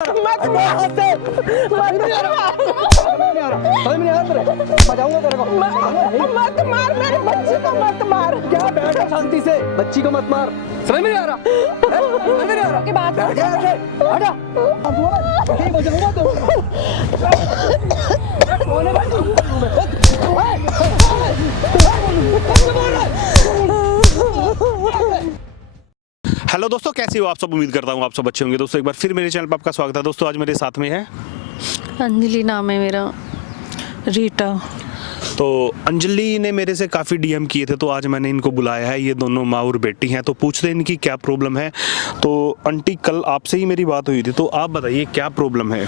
मत मार से बजाऊंगा तेरे को। मत मार मेरे बच्ची को, मत मार। क्या बैठा शांति से, बच्ची को मत मार। समझ में नहीं आ रहा, समझ में नहीं आ रहा की बात। बैठ जा ऐसे, हटा। अब बजाऊंगा तो हेलो दोस्तों, कैसे हो आप सब। उम्मीद करता हूँ आप सब अच्छे होंगे। दोस्तों एक बार फिर मेरे चैनल पर आपका स्वागत है। दोस्तों आज मेरे साथ में है अंजलि, नाम है मेरा। रीटा। तो अंजलि ने मेरे से काफ़ी डीएम किए थे, तो आज मैंने इनको बुलाया है। ये दोनों माँ और बेटी हैं, तो पूछते हैं इनकी क्या प्रॉब्लम है। तो आंटी, कल आपसे ही मेरी बात हुई थी, तो आप बताइए क्या प्रॉब्लम है।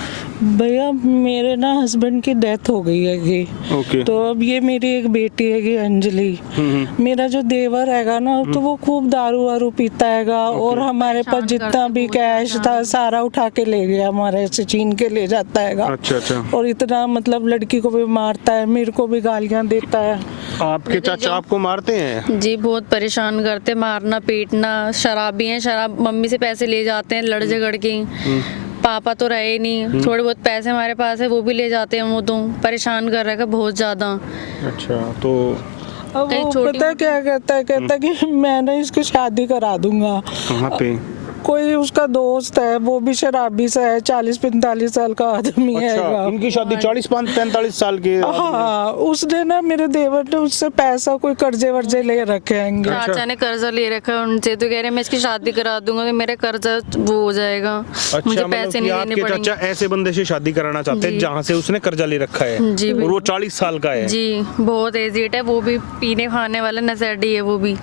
भैया मेरे ना हस्बैंड की डेथ हो गई है ओके। तो अब ये मेरी एक बेटी है अंजलि। मेरा जो देवर हैगा ना, तो वो खूब दारू वारू पीता हैगा और हमारे पास जितना भी कैश था सारा उठा के ले गया, हमारे से छीन के ले जाता हैगा। अच्छा। और इतना मतलब लड़की को भी मारता है, मेरे को भी गालियां देता है। आपके चाचा आपको मारते हैं? जी, बहुत परेशान करते, मारना पीटना। शराबी हैं, शराब मम्मी से पैसे ले जाते हैं लड़ झगड़ के। पापा तो रहे नहीं, थोड़े बहुत पैसे हमारे पास है वो भी ले जाते हैं। वो तो परेशान कर रहा है बहुत ज्यादा। अच्छा, तो अब वो पता है क्या कहता है कि मैं ना इसकी शादी करा दूंगा। कहाँ पे? कोई उसका दोस्त है, वो भी शराबी सा है, 40-45 साल का आदमी है। अच्छा, इनकी शादी 40-45 साल के? हाँ, उसने ना मेरे देवर ने उससे पैसा कोई कर्जे वर्जे ले रखे हैं। चाचा ने कर्जा ले रखा है उनसे, तो कह रहे मैं इसकी शादी करा दूंगा तो मेरा कर्जा वो हो जाएगा। अच्छा, मुझे मतलब पैसे कि नहीं आपके देने पड़ेंगे। चाचा ऐसे बंदे से शादी कराना चाहते हैं जहाँ से उसने कर्जा ले रखा है। जी, और वो 40 साल का है। जी, बहुत एजेड है, वो भी पीने खाने वाला नशेड़ी है वो भी।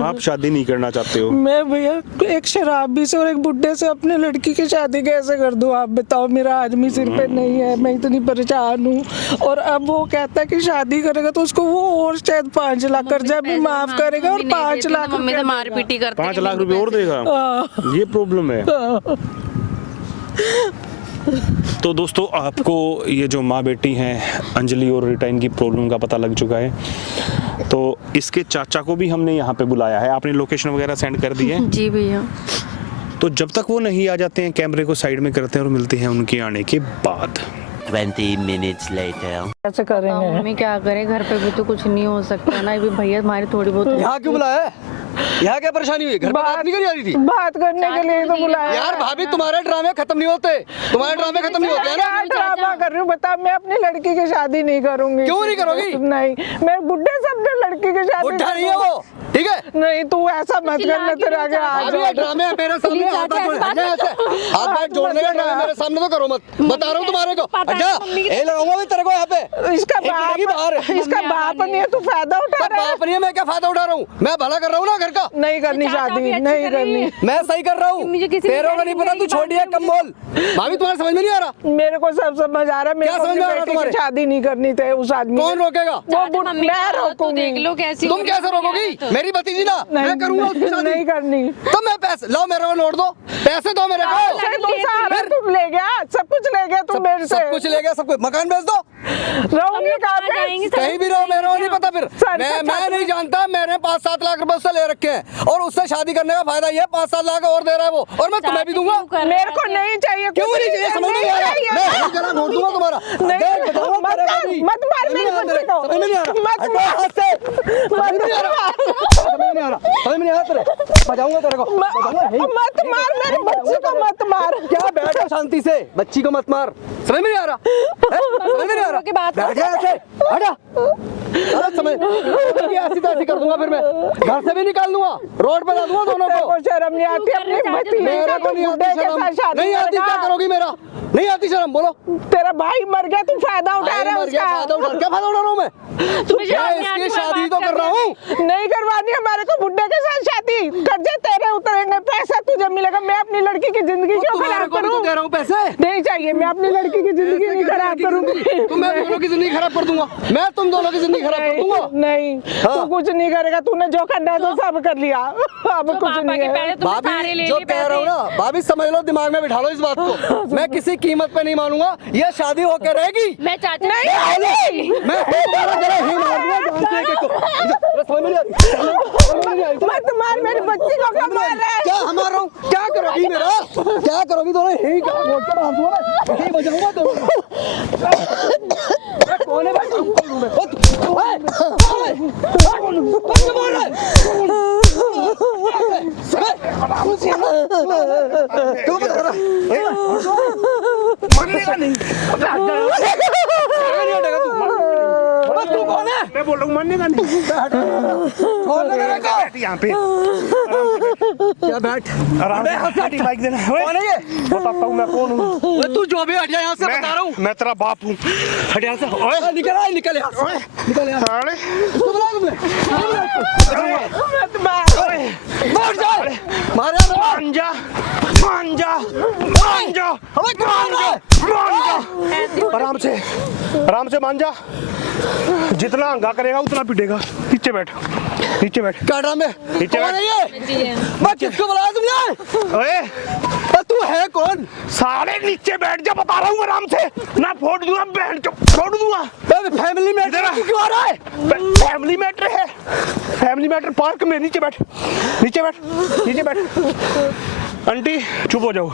आप शादी नहीं करना चाहते हो? मैं भैया एक शराबी से और एक बुड्ढे से अपने लड़की की शादी कैसे कर दूं? आप बताओ, मेरा आदमी सिर पे नहीं है, मैं इतनी परेशान हूँ। और अब वो कहता है कि शादी करेगा तो उसको वो और शायद 5 लाख कर्जा भी माफ करेगा और 5 लाख मम्मी से मार पीटी करते 5 लाख रुपए और देगा? ये प्रॉब्लम है। तो दोस्तों आपको ये जो माँ बेटी हैं अंजलि और रीटा, इनकी प्रॉब्लम का पता लग चुका है। तो इसके चाचा को भी हमने यहाँ पे बुलाया है। आपने लोकेशन वगैरह सेंड कर दी है? जी भैया। तो जब तक वो नहीं आ जाते हैं, कैमरे को साइड में करते हैं और मिलते हैं उनके आने के बाद। 20 minutes later. कैसे करेंगे? मम्मी क्या करें, घर पे भी तो कुछ नहीं हो सकता ना। अभी भैया हमारी थोड़ी बहुत यहाँ क्यों बुलाया है? यहाँ क्या परेशानी हुई? घर पे बात नहीं करी जा रही थी? बात करने के लिए तो बुलाया। यार भाभी, तुम्हारे ड्रामे खत्म नहीं होते, तुम्हारे ड्रामे खत्म नहीं होते हैं ना। क्या ड्रामा कर रही हूँ बता? मैं अपनी लड़की की शादी नहीं करूंगी। क्यों नहीं करोगी? नहीं, मैं बुड्ढे से अपने लड़की की शादी बुढ़ा नहीं है वो, ठीक है? नहीं, तू ऐसा मत कर, मैं तेरे आगे आ अभी ये ड्रामे है मेरे सामने, हाथ पैर जोड़ने का ड्रामे मेरे सामने तो करो मत। बता रहा हूँ तुम्हारे को, अच्छा ये लगाऊंगा भी तेरे को यहाँ पे। इसका बाहर इसका बाप नहीं है, तू फायदा उठा रहा है। बाप नहीं है, मैं क्या फायदा उठा रहा हूँ? मैं भला कर रहा हूँ ना घर का। नहीं करनी शादी, नहीं करनी। मैं सही कर रहा हूँ, तेरे को नहीं पता, तू छोटी है, कम बोल। भाभी तुम्हारे समझ में नहीं आ रहा? मेरे को सब समझ आ रहा है। मेरे को अपनी बेटी की शादी नहीं करनी थी उस आदमी। कौन रोकेगा? मैं रोकूंगी। देख लो कैसी। तुम कैसे रोकोगी? मेरी भतीजी ना, मैं करूंगा उसकी शादी। नहीं करनी। तो मैं पैसे लाओ, मेरे को नोट दो, पैसे दो मेरे को। तू ले गया, सब कुछ ले गया तू मेरे से। सब कुछ ले गया, सब कुछ। मकान बेच दो, रहूंगी कहाँ पे? कहीं भी रहो, मेरे को नहीं पता। फिर मैं नहीं जानता, मैंने 5-7 लाख रुपए उससे ले रखे हैं और उससे शादी करने का फायदा ये 5-7 लाख और दे रहा है वो, और मैं तुम्हें भी दूंगा। मेरे को नहीं चाहिए। क्यों नहीं चाहिए? समझ नहीं आ रहा? मैं जरा नोट दूंगा तुम्हारा। मत मार मेरी बच्ची को। समझ में नहीं आ रहा? मत मार। समझ में नहीं आ रहा? समझ में नहीं आ रहा? समझ में नहीं आ रहा तेरे? बजाऊंगा तेरे को। मत मार मेरी बच्ची को, मत मार। क्या बैठा शांति से, बच्ची को मत मार। समझ में नहीं आ रहा? समझ में नहीं आ रहा? बैठ जा ऐसे, हटा। गलत समझ, ऐसी तैसी कर दूंगा, फिर मैं घर से भी निकाल दूंगा, रोड पे ला दूंगा दोनों को। शर्म नहीं आती अपनी भतीजी मेरे को नहीं आती शर्म। नहीं आती, क्या करोगी? मेरा नहीं आती शर्म, बोलो। तेरा भाई मर गया, तू फायदा उठा रहा है उसका। क्या फायदा उठा रहा हूँ मैं? इसकी शादी तो कर रहा हूँ। नहीं करवानी हमारे को बुड्ढे के साथ शादी। कर्जे तेरे उतरेंगे, पैसा तुझे मिलेगा। मैं अपनी लड़की की जिंदगी क्यों खराब करूँ? दे रहा हूँ पैसे, नहीं चाहिए। मैं अपनी लड़की की जिंदगी नहीं खराब करूंगी। तो मैं दोनों की जिंदगी खराब कर दूंगा। मैं तुम दोनों की जिंदगी खराब कर दूंगा। नहीं, तू कुछ नहीं करेगा। तूने जो करना है तो सब कर लिया, अब कुछ नहीं है। भाभी जो कह रहा हूँ ना, भाभी समझ लो, दिमाग में बिठा लो इस बात को। मैं किसी कीमत पे नहीं मानूंगा, ये शादी होकर रहेगी। मैं चाचा मैं तुम्हारा जरा ही मार दूंगा जान से एक को। समझ में नहीं आती। मैं तुम्हारी मेरी बच्ची को क्यों मार रहे हैं? क्या हमारा हूँ? क्या करोगी मेरा? क्या करोगी? दोनों ही का वोट का बांध दूंगा मैं, यही बजाऊंगा तो। कौन है भाई? बोल रहा है? तू बता रहा है? मरने नहीं। तू कौन है? मैं बोल रहा हूँ मानने का नहीं। छोड़ दे मेरे को। बैठ यहाँ पे क्या बैठ? आराम से बैठ, बाइक देना। कौन है ये? बताता हूँ मैं कौन हूँ। तू जो भी हट जा यहाँ से, बता रहा हूँ। मैं तेरा बाप हूँ। हट यहाँ से। ओए निकल यहाँ से। निकल यहाँ से। साले। तू बुला तुमने। बैठ जा। मारे मान जा, मान जा, मान जा, हमें क्या मान रहा जा, है? मान जा। आराम से मान जा। जितना हंगा करेगा उतना पिटेगा। नीचे बैठ, नीचे बैठ। क्या ड्रामे? नीचे कौन है ये? मैं किसको बुलाया तुमने? ओए तू है कौन? साले नीचे बैठ जा, बता रहा हूँ आराम से। ना फोड़ दूंगा, बैठ जा, फोड़ दूंगा। फैमिली में इधर आ। तू क्यों आ रहा है? फैमिली मैटर है, फैमिली मैटर पार्क में। नीचे बैठ, नीचे बैठ, नीचे बैठ। आंटी चुप हो जाओ,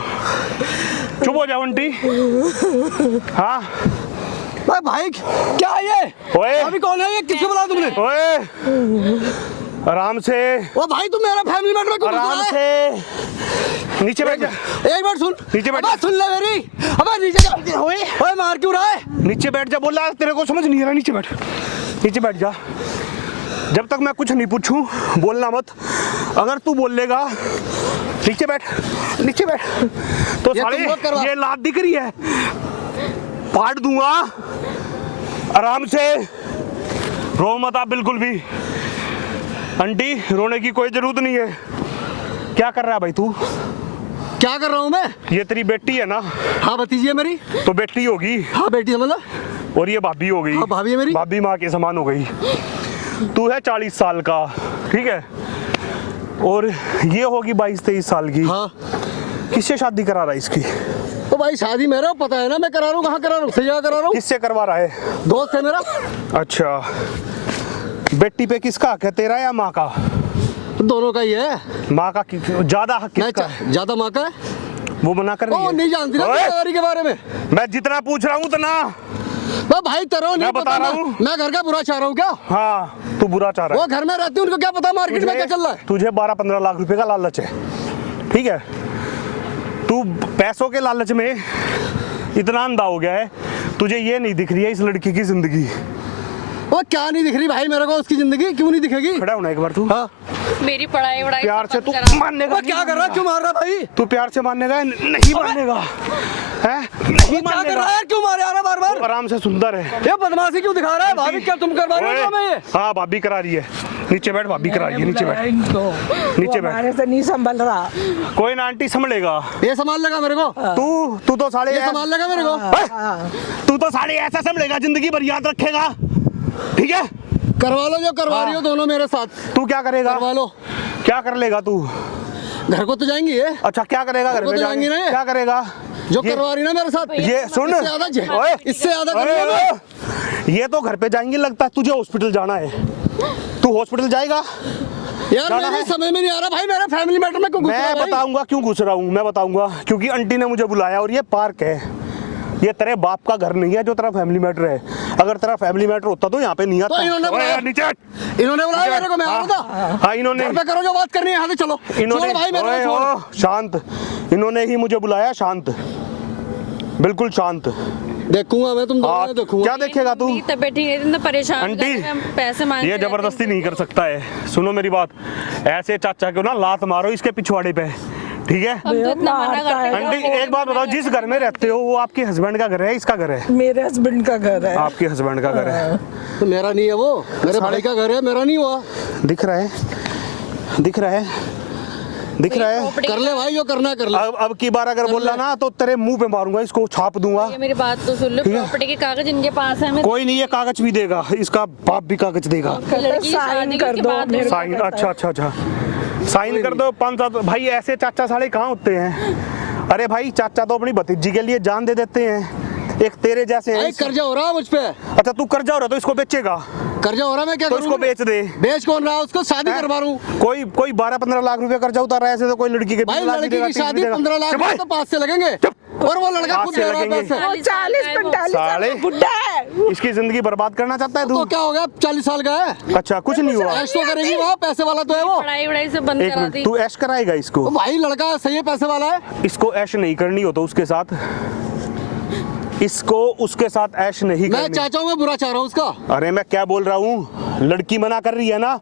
चुप हो जाओ आंटी। हाँ भाई क्या है ये? ओए अभी कौन है ये? किसको बुलाया तुमने? ओए आराम से, ओ भाई तू मेरा फैमिली मैटर में क्यों घुस आराम रहा है? से। नीचे बैठ जा, एक बार सुन। नीचे बैठ। अबे सुन ले मेरी। अबे नीचे जा। ओए मार क्यों रहा है? नीचे बैठ जा। बोला तेरे को समझ नहीं आ रहा। नीचे बैठ, नीचे बैठ जा। जब तक मैं कुछ नहीं पूछूं बोलना मत। अगर तू बोल लेगा नीचे बैठ, नीचे बैठ तो ये साले तुम लोग करवा। ये लात दिख रही है, फाड़ दूंगा। आराम से, रो मत आप बिल्कुल भी। आंटी रोने की कोई जरूरत नहीं है। क्या कर रहा है भाई तू? क्या कर रहा हूँ मैं? ये तेरी बेटी है ना? हाँ भतीजी है मेरी। तो बेटी होगी। हाँ बेटी है मतलब। और ये भाभी हो गई। हाँ भाभी है मेरी। भाभी माँ के समान हो गई। तू है 40 साल का, ठीक है, और ये होगी 22-23 साल की। हाँ किससे शादी करा रहा है इसकी? तो भाई शादी मेरा पता है ना, मैं करा रहा हूँ। कहाँ करा रहा हूँ? सही जगह करा रहा हूँ। किससे करवा रहा है? दोस्त है मेरा। अच्छा, बेटी पे किसका हक है, तेरा या माँ का? दोनों का ही है। माँ का ज्यादा हक किसका? ज्यादा माँ का है। वो मना कर रही ओ है। नहीं जानती ना ओए, रिश्तेदारी के बारे में। मैं जितना पूछ रहा हूँ उतना। भाई तेरा नहीं मैं पता बता रहा ना। हूँ। मैं घर का बुरा चाह रहा हूँ क्या? हाँ तू बुरा चाह रहा वो घर में रहती है, उनको क्या पता मार्केट में क्या चल रहा है? तुझे 12-15 लाख रुपए का लालच है, ठीक है? तू पैसों के लालच में इतना अंधा हो गया है, तुझे ये नहीं दिख रही है इस लड़की की जिंदगी। वो क्या नहीं दिख रही भाई मेरे को उसकी जिंदगी? क्यों नहीं दिखेगी? खड़ा होना एक बार तू। हाँ मेरी पढ़ाई वढ़ाई प्यार से सब तू बंद करा। मानने का? वो क्या कर रहा है? क्यों मार रहा भाई? तू प्यार से मानने का? नहीं मानने का है? नहीं क्या मानने कर रहा का। है? क्यों मारे आ रहा है बार बार? आराम से सुंदर है। ये बदमाशी क्यों दिखा रहा है? भाभी क्या तुम करवा रहे हो? मैं ये हाँ भाभी करा रही है। नीचे बैठ, भाभी करा रही है। नीचे बैठ, नीचे बैठ। हमारे से नहीं संभल रहा। कोई ना आंटी संभलेगा। ये संभाल लेगा मेरे को। तू तो साले ये संभाल लेगा मेरे को। तू तो साले ऐसा संभलेगा, जिंदगी भर याद रखेगा, ठीक है? करवा लो जो करवा रही हो दोनों मेरे साथ। तू क्या करेगा? करवा लो। क्या कर लेगा तू? घर को तो जाएंगी ये। अच्छा क्या करेगा घर वो पे तो जाके? जाएंगी ना ये। क्या करेगा? जो ये- करवा रही ना मेरे साथ। ये सुन, इससे ज्यादा ओए, इससे ज्यादा कर ओए, रही है मैं। ये तो घर पे जाएंगी, लगता है तुझे हॉस्पिटल जाना है। तू हॉस्पिटल जाएगा? यार जाना मेरी है? समझ में नहीं आ रहा भाई, मेरा फैमिली मैटर में क्यों घुस रहा है मैं भाई? बताऊंगा क्यों घुस रहा हूँ। मैं बताऊंगा क्योंकि आंटी ने मुझे बुलाया और ये पार्क है। ये तेरे बाप का घर नहीं है जो तेरा फैमिली मैटर है। अगर तेरा फैमिली मैटर होता तो यहाँ पे नहीं आता। तो इन्होंने ओए, बुलाया। नीचे बैठ। इन्होंने बुलाया मेरे को, मैं आ रहा था। हाँ इन्होंने घर पे करो जो बात करनी है, यहाँ से चलो। इन्होंने छोड़ भाई मेरे ओए, को, छोड़। ओ, शांत। इन्होंने ही मुझे बुलाया। शांत, बिल्कुल शांत। देखूंगा मैं तुम दोनों हाँ, में देखूंगा। क्या देखेगा तू? मेरी तबीयत ठीक है, इतना परेशान आंटी, कर रहे हैं, पैसे मांग ये जबरदस्ती नहीं कर सकता है। सुनो मेरी बात, ऐसे चाचा को ना लात मारो इसके पिछवाड़े पे, ठीक है? हम तो इतना मना करते हैं। आंटी एक बात बताओ, जिस घर में रहते हो वो आपके हस्बैंड का घर है, इसका घर है? मेरे हस्बैंड का घर है। आपके हस्बैंड का घर है। तो मेरा नहीं है वो, मेरे भाई का घर है, मेरा नहीं हुआ। दिख रहा है, दिख रहा है, दिख रहा है। कर ले भाई जो करना है कर ले। अब की बार अगर बोला ना तो तेरे मुंह पे मारूंगा, इसको छाप दूंगा। ये मेरी बात तो सुन लो, प्रॉपर्टी के कागज इनके पास है। मैं कोई नहीं, ये कागज भी देगा, इसका बाप भी कागज देगा। लड़की की साइन शादी कर के दो बाद मेरे- साइन, अच्छा अच्छा अच्छा, साइन कर दो 5-7। भाई ऐसे चाचा साले कहाँ होते हैं? अरे भाई चाचा तो अपनी भतीजी के लिए जान दे देते हैं, एक तेरे जैसे हैं। भाई कर्जा हो रहा है मुझ पे, अच्छा तू कर्जा हो रहा तो इसको बेचेगा, कर्जा हो रहा है, मैं क्या तो करूं? इसको बेच दे। बेच कौन रहा है? उसको शादी हैं? करवा रहा हूं। कोई 12-15 लाख रुपए कर्जा उतार रहा है ऐसे तो कोई लड़की के भाई 20 लाख लड़की देगा, की 30 शादी देगा। 15 लाख चुप भाई। तो 5 से लगेंगे, और वो लड़का पाँच खुद से दे रहा है लगेंगे। पैसे। वो 40-45 साल साले। का बुढ़ा है। इसकी जिंदगी बर्बाद करना चाहता है तो तू? क्या हो गया, 40 साल का है, अच्छा कुछ नहीं हुआ। ऐश तो करेगी वहाँ, पैसे वाला तो है वो। पढ़ाई वढ़ाई से बंद एक करा मिनट, दी। तू ऐश कराएगा इसको? भाई लड़का सही है, पैसे वाला है। इसको ऐश नहीं करनी हो तो उसके साथ, इसको उसके साथ ऐश नहीं मैं करनी। चाचा हूँ, मैं बुरा चाह रहा हूँ उसका। अरे मैं क्या बोल रहा हूँ, लड़की मना कर रही है ना,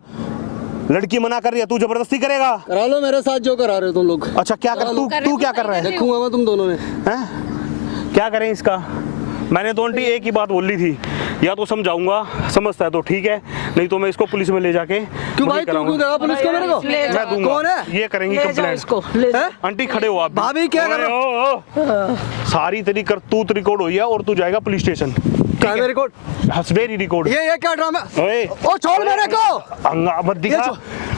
लड़की मना कर रही है, तू जबरदस्ती करेगा? करा लो मेरे साथ जो करा रहे हो तुम लोग। अच्छा क्या कर, तू क्या कर रहा है? देखूंगा मैं तुम दोनों में। हैं? क्या करें इसका? मैंने तो आंटी एक ही बात बोली थी, या तो समझाऊंगा, समझता है तो ठीक है, नहीं तो मैं इसको पुलिस में ले जाके क्यों भाई, वही तुम क्यों कराऊंगा। देगा पुलिस को मेरे को? मैं दूंगा। कौन है? ये करेंगी ले जाओ कंप्लेंट। इसको, ले जाओ। आंटी खड़े हो आप भी। भाभी क्या कर रहे हो? सारी तेरी करतूत रिकॉर्ड हुई है और तू जाएगा पुलिस स्टेशन। क्या मेरे को? हसबेरी रिकॉर्ड। ये क्या ड्रामा? ओए ओ छोड़ मेरे को। अंगा मत दिखा,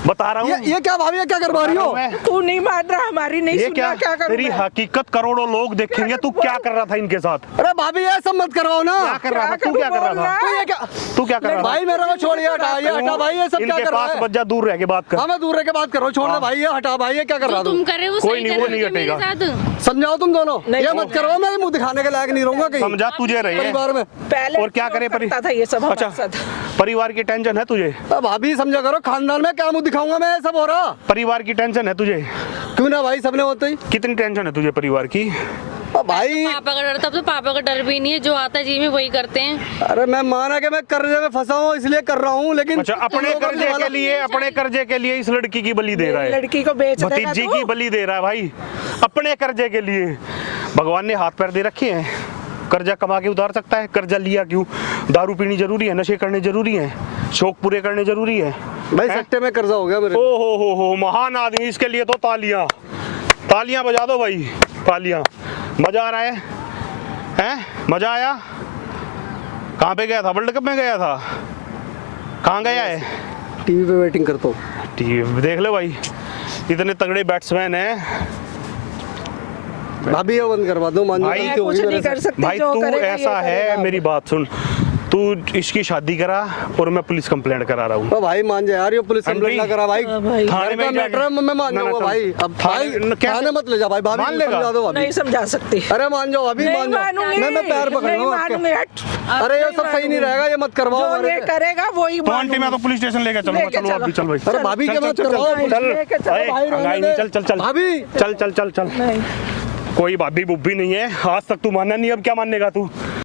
बता रहा हूँ। ये क्या भाभी, ये क्या करवा रही हो? तू नहीं मान रहा, हमारी नहीं ये सुन रहा, क्या करूं तेरी मैं? हकीकत करोड़ों लोग देखेंगे, तू क्या कर रहा था इनके साथ? अरे भाभी ये सब मत करवाओ ना। क्या कर रहा था? क्या तू क्या कर रहा बोल था? रहा तो ये क्या? तू क्या कर रहा था? भाई मेरे को छोड़िए, हटा, ये हटा भाई, ये सब क्या इनके कर रहा पास है? बच जा, दूर रह के बात कर। हाँ मैं दूर रह के बात कर रहा हूँ, छोड़ दे भाई, ये हटा भाई, ये क्या कर रहा जो तुम? तुम कर रहे हो वो कोई सही नहीं, कर वो रहे नहीं हो मेरे हटेगा। साथ। समझाओ तुम दोनों, ये मत करो, मैं मुंह दिखाने के लायक नहीं रहूंगा कहीं समझा तुझे रही है परिवार में। पहले और क्या करे करता था ये सब अच्छा हमारे साथ। परिवार की टेंशन है तुझे? भाभी समझा करो, खानदान में क्या मुंह दिखाऊंगा मैं, ये सब हो रहा। परिवार की टेंशन है तुझे? क्यों ना भाई, सबने होते ही। कितनी टेंशन है तुझे परिवार की? भाई पापा का डर, तब तो पापा का डर भी नहीं है, जो आता है जी में वही करते हैं। अरे मैं माना कि मैं कर्जे में फंसा हूँ इसलिए कर रहा हूँ, लेकिन अच्छा अपने कर्जे के लिए, अपने कर्जे के लिए इस लड़की की बलि दे रहा है, लड़की को बेच देगा भतीजी तू? की बलि दे रहा है भाई, अपने कर्जे के लिए। भगवान ने हाथ पैर दे रखे हैं, कर्जा कमा के उतार सकता है, कर्जा लिया क्यों? दारू पीनी जरूरी है, नशे करने जरूरी है, शौक पूरे करने जरूरी है? भाई सट्टे में कर्जा हो गया मेरे। ओ हो, महान आदमी, इसके लिए तो तालियां, तालियां बजा दो भाई, तालियां। मजा आ रहा है? हैं? मजा आया? कहाँ पे गया था? वर्ल्ड कप में गया था? कहाँ गया है? टीवी पे वेटिंग करता हूँ। टीवी देख लो भाई, इतने तगड़े बैट्समैन हैं भाभी ये बंद करवा दो, मान भाई, मैं कुछ नहीं कर सकती, भाई। जो तू करेगा ये ऐसा है, करेगा। मेरी बात सुन, तू इसकी शादी करा और मैं पुलिस कंप्लेंट करा रहा हूँ। भाई मान जा यार, ये पुलिस कंप्लेंट ना करा भाई। भाई। थाने में मैटर है, मैं मान ना, ना, जाऊंगा भाई। अब भाई कैसे? थाने मत ले जा भाई, भाभी मान को लेगा? समझा दो भाभी। नहीं समझा सकती। अरे मान जाओ अभी, नहीं मान जाओ। मानूंगी, मैं पैर पकड़ नहीं रहा हूँ आपके। मानूंगी, हट। अरे ये सब सही नहीं रहेगा, ये मत करवाओ जो हमारे ये से। करेगा वही तो आंटी मैं तो पुलिस स्टेशन लेके चलूंगा, लेके चलो आप भी, चल भाई। अरे भाभी के मत चल, करवाओ, चल, चल, लेके चलो, अरे, भाई रहने अंगाई दे। नहीं, चल चल चल भाभी चल चल चल चल। नहीं। कोई भाभी बुब्बी नहीं है, आज तक तू माना नहीं, अब क्या मानेगा तू?